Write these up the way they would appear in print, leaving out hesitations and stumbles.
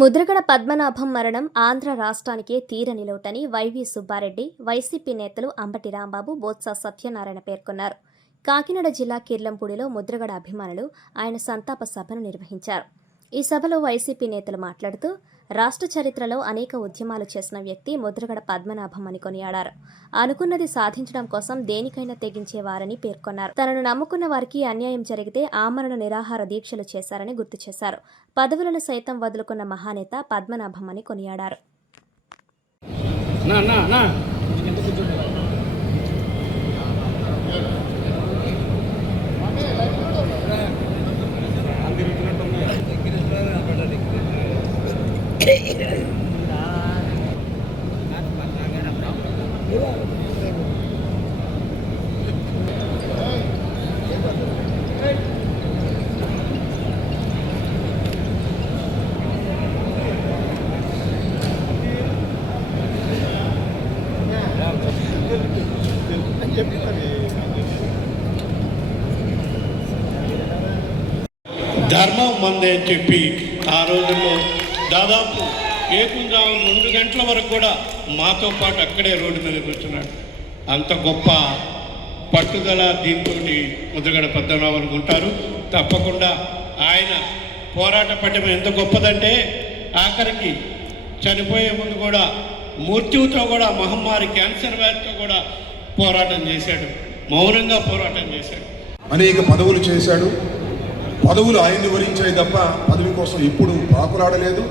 ముద్రగడ పద్మనాభం మరణం ఆంధ్ర రాష్ట్రానికే తీరని లోటని వైవి సుబ్బారెడ్డి, వైసీపీ నేతలు అంబటి రాంబాబు, బొత్స సత్యనారాయణ పేర్కొన్నారు. కాకినాడ జిల్లా కిర్లంపూడిలో ముద్రగడ అభిమానులు ఆయన సంతాప సభను నిర్వహించారు. ఈ సభలో వైసీపీ నేతలు మాట్లాడుతూ రాష్ట్ర చరిత్రలో అనేక ఉద్యమాలు చేసిన వ్యక్తి ముద్రగడ పద్మనాభం అని కొనియాడారు. అనుకున్నది సాధించడం కోసం దేనికైనా తెగించేవారని పేర్కొన్నారు. తనను నమ్ముకున్న వారికి అన్యాయం జరిగితే ఆమరణ నిరాహార దీక్షలు చేశారని గుర్తు చేశారు. పదవులను సైతం వదులుకున్న మహానేత పద్మనాభం అని కొనియాడారు. ధర్మం మందే అని చెప్పి ఆ రోజుల్లో దాదాపు ఏకుంజాము 2 గంటల వరకు కూడా మాతో పాటు అక్కడే రోడ్డు మీద కూర్చున్నాడు. అంత గొప్ప పట్టుదల దీంతో ముద్రగడ పద్మనాభం ఉంటారు. తప్పకుండా ఆయన పోరాట పట్టం ఎంత గొప్పదంటే ఆఖరికి చనిపోయే ముందు కూడా మృత్యువుతో కూడా మహమ్మారి క్యాన్సర్ వ్యాధితో కూడా పోరాటం చేశాడు. మౌనంగా పోరాటం చేశాడు. అనేక పదవులు చేశాడు. పదవులు ఆయన్ని వరించాయి తప్ప పదవి కోసం ఎప్పుడు పాకులాడలేదు.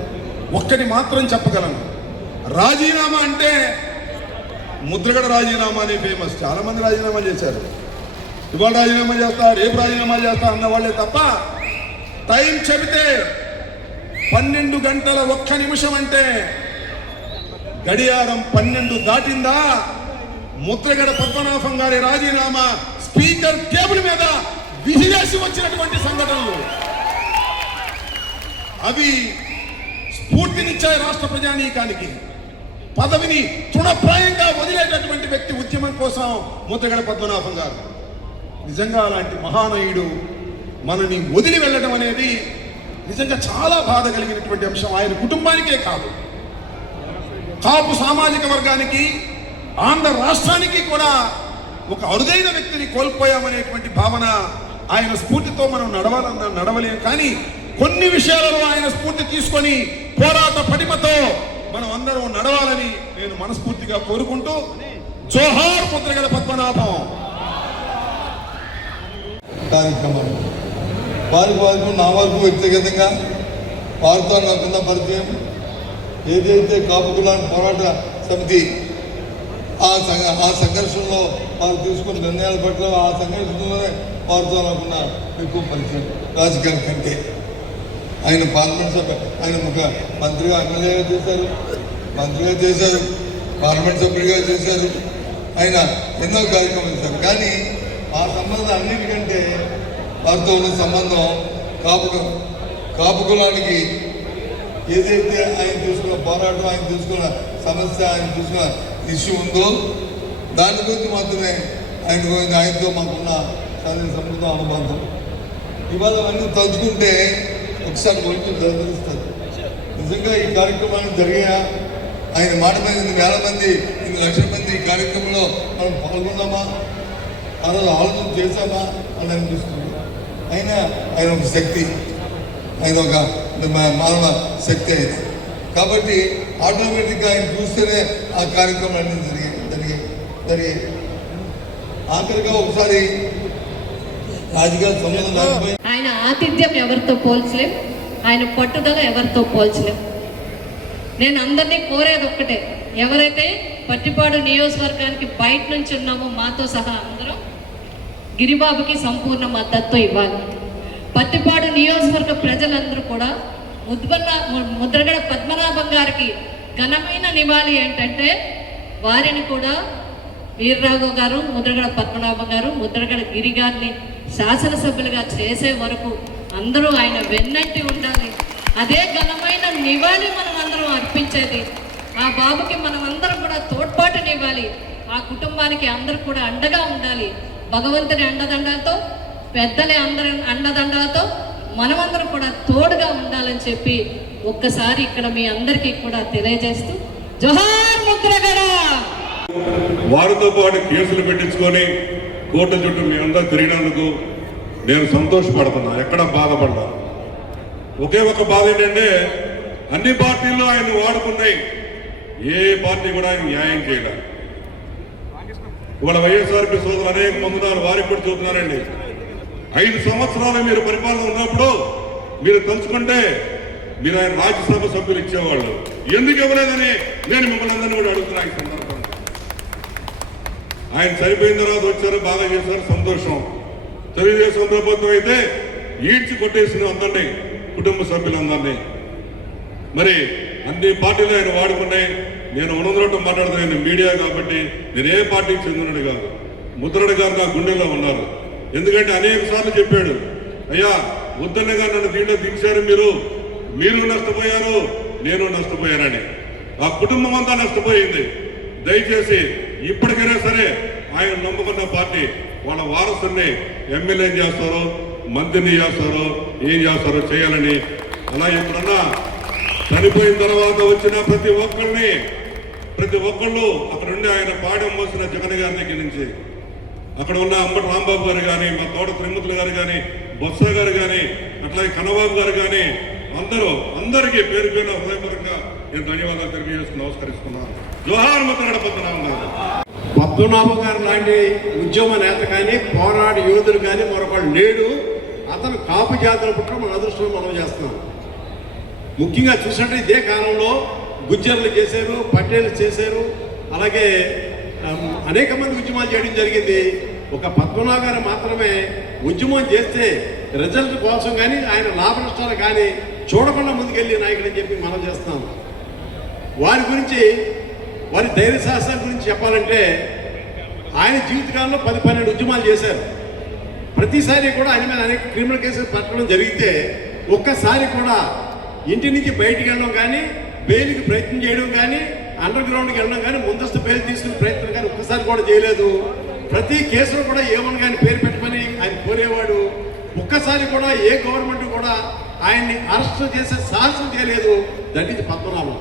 ఒక్కటి మాత్రం చెప్పగలను, రాజీనామా అంటే ముద్రగడ రాజీనామా అనే ఫేమస్. చాలామంది రాజీనామా చేశారు. ఇవాళ రాజీనామా చేస్తా, రేపు రాజీనామా చేస్తా అన్నవాళ్లే తప్ప టైం చెబితే 12 గంటల 1 నిమిషం అంటే గడియారం 12 దాటిందా ముద్రగడ పద్మనాభం గారి రాజీనామా స్పీకర్ టేబుల్ మీద విసిరేసి వచ్చినటువంటి సంఘటనలు అవి స్ఫూర్తినిచ్చాయి రాష్ట్ర ప్రజానీకానికి. పదవిని తృణప్రాయంగా వదిలేటటువంటి వ్యక్తి ఉద్యమం కోసం ముద్రగడ పద్మనాభం గారు. నిజంగా అలాంటి మహానయుడు మనని వదిలి వెళ్ళడం అనేది నిజంగా చాలా బాధ కలిగినటువంటి అంశం. ఆయన కుటుంబానికే కాదు, కాపు సామాజిక వర్గానికి, ఆంధ్ర రాష్ట్రానికి కూడా ఒక అరుదైన వ్యక్తిని కోల్పోయామనేటువంటి భావన. ఆయన స్ఫూర్తితో మనం నడవలేం, కానీ కొన్ని విషయాలలో ఆయన స్ఫూర్తి తీసుకొని పోరాట పటిమతో మనం అందరం నడవాలని నేను మనస్ఫూర్తిగా కోరుకుంటూ, జోహార్ ముద్రగడ పద్మనాభం. కార్యక్రమాలు వారికి నా వరకు వ్యక్తిగతంగా వారితో నాకున్న పరిచయం, ఏదైతే కాపు కులాల పోరాట సమితి ఆ సంఘర్షణలో వారు తీసుకున్న నిర్ణయాల పట్ల ఆ సంఘర్షణలోనే వారితో నాకున్న ఎక్కువ పరిచయం. రాజకీయాల కంటే ఆయన పార్లమెంట్ సభ్య, ఆయన ఒక మంత్రిగా ఎమ్మెల్యేగా చేశారు, మంత్రిగా చేశారు, పార్లమెంట్ సభ్యుడిగా చేశారు. ఆయన ఎన్నో కార్యక్రమాలు చేశారు. కానీ ఆ సంబంధం అన్నిటికంటే వారితో ఉన్న సంబంధం కాపు కులానికి ఏదైతే ఆయన తీసుకున్న పోరాటం, ఆయన తీసుకున్న సమస్య, ఆయన తీసుకున్న ఇష్యూ ఉందో దాని గురించి మాత్రమే ఆయనతో మాకున్న సంబంధం, అనుబంధం. ఇవాళ అవన్నీ తలుచుకుంటే ఒకసారి ఒళ్ళు తెలుస్తుంది. నిజంగా ఈ కార్యక్రమాలు జరిగా ఆయన మాట మీద 8 వేల మంది 8 లక్షల మంది ఈ కార్యక్రమంలో మనం పాల్గొన్నామా, ఆ రోజు ఆలోచన చేశామా అని అనిపిస్తుంది. ఆయన ఒక శక్తి, ఆయన ఒక మానవ శక్తి ఆయన. కాబట్టి ఆటోమేటిక్గా ఆయన చూస్తేనే ఆ కార్యక్రమాలన్నీ జరిగాయి. ఆఖరిగా ఒకసారి రాజకీయ సంబంధం లేకపోయి ఆయన ఆతిథ్యం ఎవరితో పోల్చలేం, ఆయన పట్టుదల ఎవరితో పోల్చలేం. నేను అందరినీ కోరేది ఒక్కటే, ఎవరైతే పట్టిపాడు నియోజకవర్గానికి బయట నుంచి ఉన్నామో మాతో సహా అందరం గిరిబాబుకి సంపూర్ణ మద్దతు ఇవ్వాలి. పట్టిపాడు నియోజకవర్గ ప్రజలందరూ కూడా ముద్రగడ పద్మనాభం గారికి ఘనమైన నివాళి ఏంటంటే వారిని కూడా వీర్రాఘవ గారు, ముద్రగడ పద్మనాభం గారు, ముద్రగడ గిరి గారిని శాసనసభ్యులుగా చేసే వరకు అందరూ ఆయన వెన్నంటి ఉండాలి. అదే ఘనమైన నివాళి మనం అందరం అర్పించేది. ఆ బాబుకి మనం అందరం కూడా తోడ్పాటునివ్వాలి. ఆ కుటుంబానికి అందరూ కూడా అండగా ఉండాలి. భగవంతుని అండదండలతో, పెద్దలే అందరి అండదండలతో మనమందరం కూడా తోడుగా ఉండాలని చెప్పి ఒక్కసారి ఇక్కడ మీ అందరికీ కూడా తెలియజేస్తూ జోహార్ ముద్రగడ. వారితో పాటు కేసులు పెట్టించుకొని కోర్టు చుట్టూ మీ అందరూ తిరిగినందుకు నేను సంతోషపడుతున్నా, ఎక్కడా బాధపడ్డా. ఒకే ఒక బాధ ఏంటంటే అన్ని పార్టీల్లో ఆయన వాడుకున్నాయి, ఏ పార్టీ కూడా ఆయన న్యాయం చేయలేదు. ఇవాళ వైఎస్ఆర్పీ సోదరులు అనేక మంది ఉన్నారు, వారికి కూడా చూస్తున్నారండి. 5 సంవత్సరాలు మీరు పరిపాలన ఉన్నప్పుడు మీరు తలుచుకుంటే మీరు ఆయన రాజ్యసభ సభ్యులు ఇచ్చేవాళ్ళు, ఎందుకు ఇవ్వలేదని నేను మిమ్మల్ని అందరినీ కూడా అడుగుతున్నా. ఈ సందర్భంగా ఆయన చనిపోయిన తర్వాత వచ్చారు, బాగా చేశారు, సంతోషం. తెలుగుదేశం ప్రభుత్వం అయితే ఈడ్చి కొట్టేసిన అందరినీ, కుటుంబ సభ్యులందరినీ. మరి అన్ని పార్టీలు ఆయన వాడుకున్నాయి. నేను ఉన్నదొరట మాట్లాడుతున్నాను, మీడియా కాబట్టి నేను ఏ పార్టీకి చెందినడు కాదు. ముద్రగడ గారు నా గుండెల్లో ఉన్నారు. ఎందుకంటే అనేక సార్లు చెప్పాడు, అయ్యా ముద్దన్న గారు నన్ను దీంట్లో దించారు, మీరు నష్టపోయారు, నేను నష్టపోయానని. ఆ కుటుంబం అంతా నష్టపోయింది. దయచేసి ఇప్పటికైనా సరే ఆయన నమ్ముకున్న పార్టీ వాళ్ళ వారసుని ఎమ్మెల్యే చేస్తారో, మంత్రిని చేస్తారో, ఏం చేస్తారో చేయాలని. అలా ఎప్పుడన్నా చనిపోయిన తర్వాత వచ్చిన ప్రతి ఒక్కళ్ళు అక్కడ ఉండి ఆయన పాడెం మోసిన జగన్ గారి దగ్గర నుంచి, అక్కడ ఉన్న అంబటి రాంబాబు గారు కానీ, మా తోట త్రిమూర్తులు గారు కానీ, బొత్స గారు కానీ, అట్లాగే కన్నబాబు గారు కానీ, అందరికీ పేరు పేరున హృదయపూర్వకంగా నేను ధన్యవాదాలు తెలియజేసుకుని నమస్కరిస్తున్నాను. జోహార్ ముద్రగడ పద్మనాభం గారు. పద్మనాభం గారు లాంటి ఉద్యమ నేత కానీ, పోరాడి యోధులు కానీ మరొకళ్ళు లేడు. అతను కాపు జాతుల పుట్ల మన అదృష్టం మనం చేస్తున్నాం. ముఖ్యంగా చూసినట్టు ఇదే కాలంలో గుజ్జర్లు చేశారు, పటేళ్ళు చేశారు, అలాగే అనేక మంది ఉద్యమాలు చేయడం జరిగింది. ఒక పద్మనాభ గారు మాత్రమే ఉద్యమం చేస్తే రిజల్ట్ కోసం కానీ ఆయన లాభ నష్టాలు కానీ చూడకుండా ముందుకెళ్ళి నాయకుడు అని చెప్పి మనం చేస్తాం. వారి గురించి, వారి ధైర్య సాహసాల గురించి చెప్పాలంటే ఆయన జీవితకాలంలో 10-12 ఉద్యమాలు చేశారు. ప్రతిసారి కూడా ఆయన మీద అనేక క్రిమినల్ కేసులు పెట్టడం జరిగితే ఒక్కసారి కూడా ఇంటి నుంచి బయటికి వెళ్ళడం కానీ, బెయిల్కి ప్రయత్నం చేయడం కానీ, అండర్ గ్రౌండ్కి వెళ్ళడం కానీ, ముందస్తు బెయిల్ తీసుకునే ప్రయత్నం కానీ ఒక్కసారి కూడా చేయలేదు. ప్రతి కేసులో కూడా ఏమని కానీ పేరు పెట్టమని ఆయన కోరేవాడు. ఒక్కసారి కూడా ఏ గవర్నమెంట్ కూడా ఆయన్ని అరెస్ట్ చేసే సాహసం చేయలేదు. That is Padmanabham.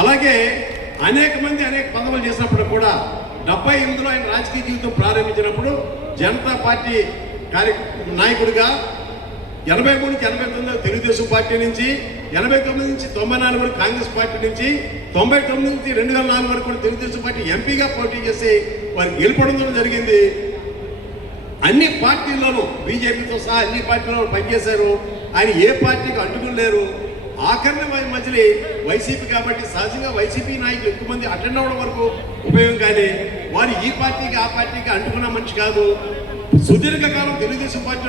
అలాగే అనేక మంది అనేక పదవులు చేసినప్పుడు కూడా 78లో ఆయన రాజకీయ జీవితం ప్రారంభించినప్పుడు జనతా పార్టీ నాయకుడిగా 83 నుంచి 89 తెలుగుదేశం పార్టీ నుంచి, 89 నుంచి 94 వరకు కాంగ్రెస్ పార్టీ నుంచి, 99 నుంచి 2004 వరకు కూడా తెలుగుదేశం పార్టీ ఎంపీగా పోటీ చేసి వారికి గెలుపడం జరిగింది. అన్ని పార్టీల్లోనూ బీజేపీతో సహా అన్ని పార్టీల్లో పనిచేశారు. ఆయన ఏ పార్టీకి అంటుకోలేరు. ఆఖరిని మధ్యలో వైసీపీ కాబట్టి సహజంగా వైసీపీ నాయకులు ఎక్కువ మంది అటెండ్ అవ్వడం వరకు ఉపయోగం, కానీ వారు ఈ పార్టీకి ఆ పార్టీకి అంటుకున్న మనిషి కాదు. సుదీర్ఘకాలం తెలుగుదేశం పార్టీలో